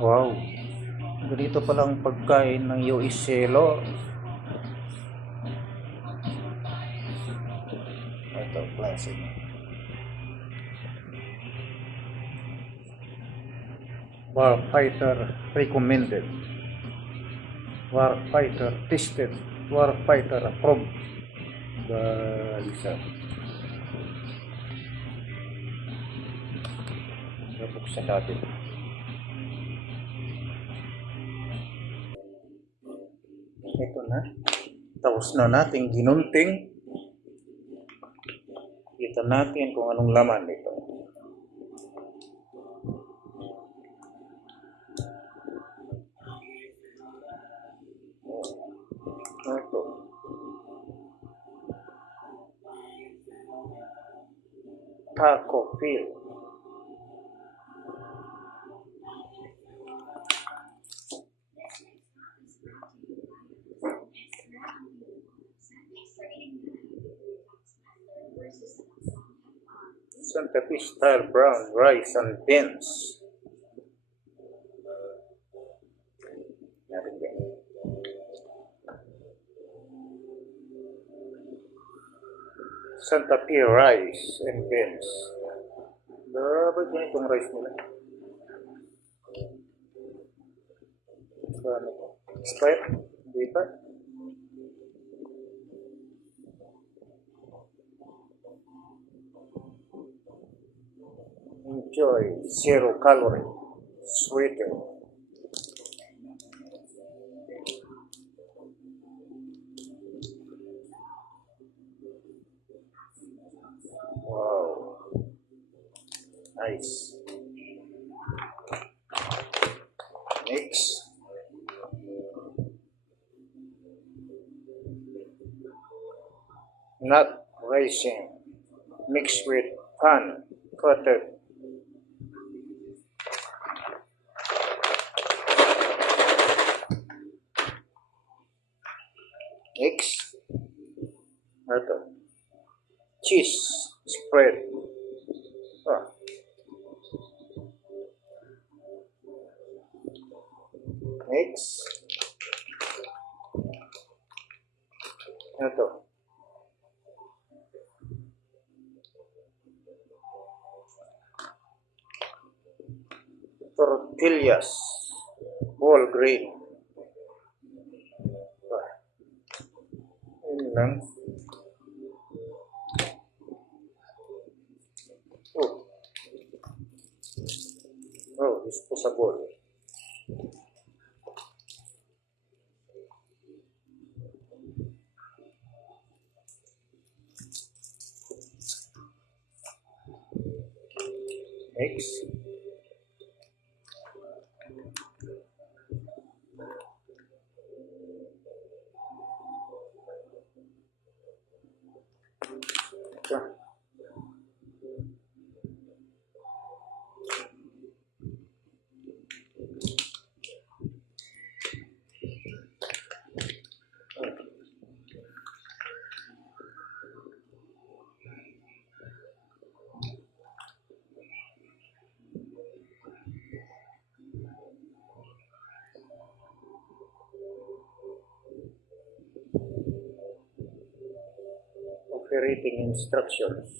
Wow, ganito palang pagkain ng US Cielo. Ito, classic. Warfighter recommended. Warfighter tested. Warfighter approved. Balisa. Nabuksan natin. Ito na. Tapos na natin ginunting. Kita natin kung anong laman nito. Ito. Taco Fill. Santa Fe style brown rice and beans. Natin yan. Santa Fe rice and beans. Dapat yan itong rice nila. Ano po? Sprite? Hindi pa? Enjoy 0 calorie, sweeter. Wow, nice. Mix. Nut raisin mixed with pan coated. Mix. Ito. Cheese spread. Mix. Ito. Tortillas, whole grain. Yun lang. Oh, disposable. Mix. Operating instructions.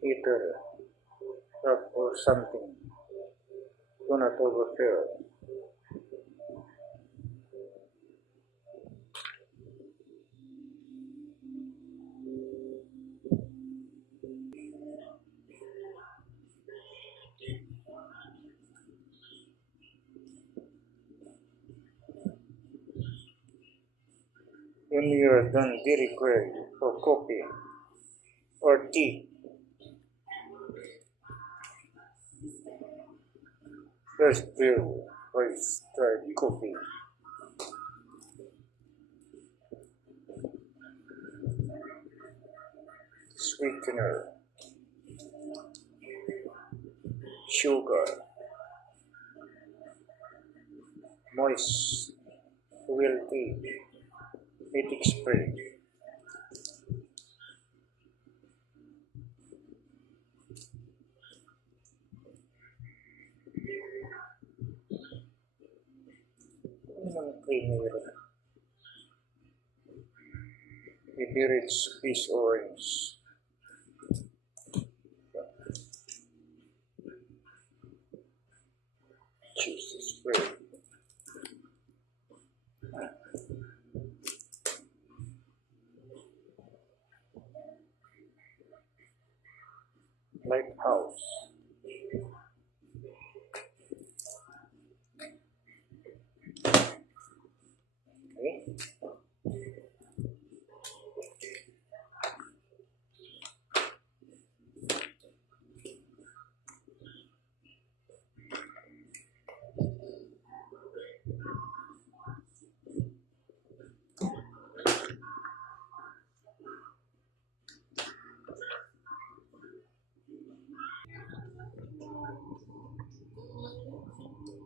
Heater or something. Do not overfill. When you are done, be required for coffee or tea. First brew, rice, dried coffee. Sweetener, sugar, moist, will tea. Epic spray. Ano ang creamer? Baby Rich Peach Orange. Cheese spray. Lighthouse. Okay.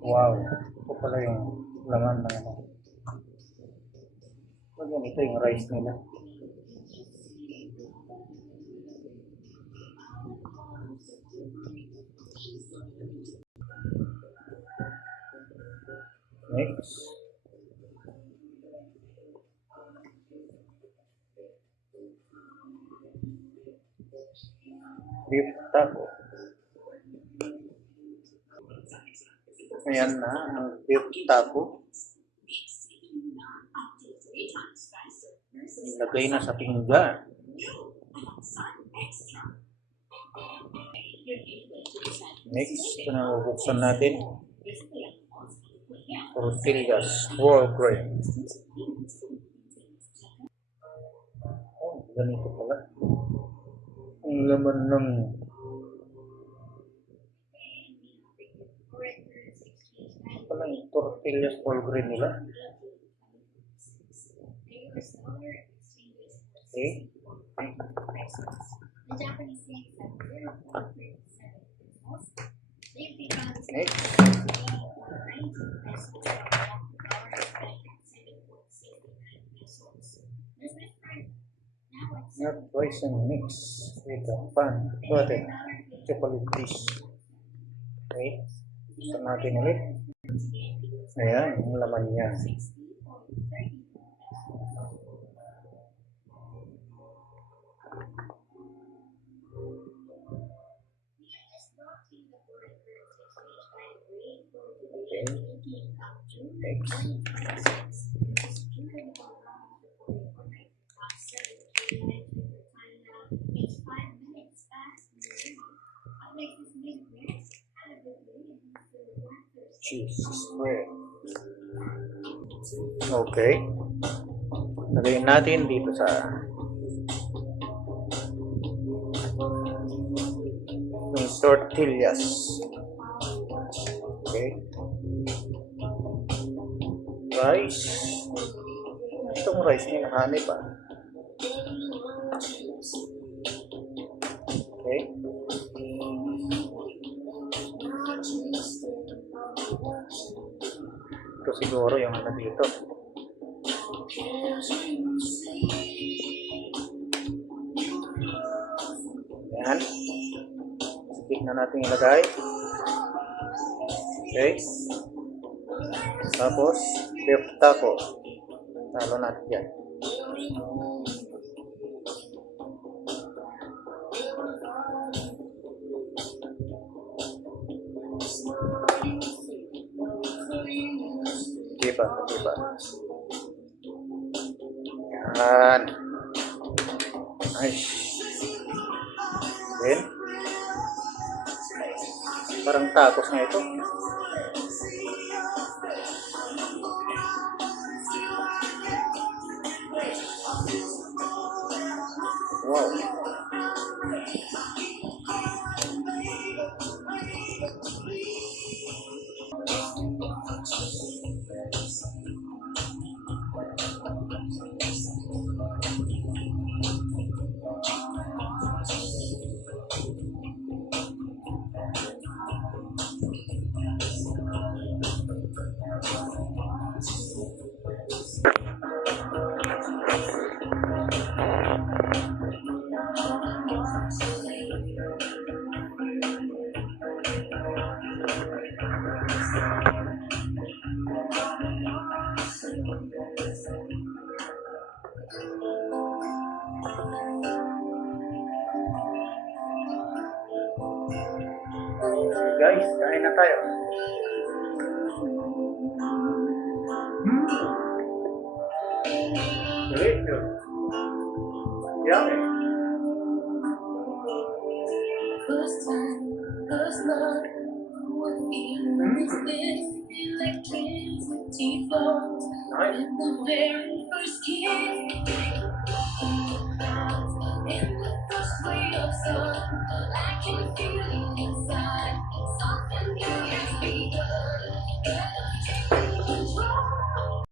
Wow, ito pala yung laman ng ano. Pag ito yung rice nila. Next. Beef taco. Ayan na ang beef taco. Ilagay na sa pinggan. Next, ito na bubuksan natin. Tortillas, whole grain. Oh, ganito pala. Ang laman ng pala yung tortillas whole grain nila. Okay. Next. Not rice and mix with a pan. Butter. Chocolate dish. Okay. Gusto natin ulit. Ayan, ang laman niya. Okay. Next. Cheese spread. Okay. Lagyan natin dito sa yung tortillas. Okay. Rice. Itong rice niya nakani pa. Okay. Ito siguro yung ano dito. Yan. Sikip na natin ilagay. Okay. Tapos, beef taco. Talo natin yan. Diba? Yan. Nice. Then, parang tacos na ito. Wow. Guys, kain na tayo. Delicious. Yummy. First time, first love, what feeling is this? Electricity flows Nice. in the very first kiss. In the first ray of sun, I can feel it inside. Something new.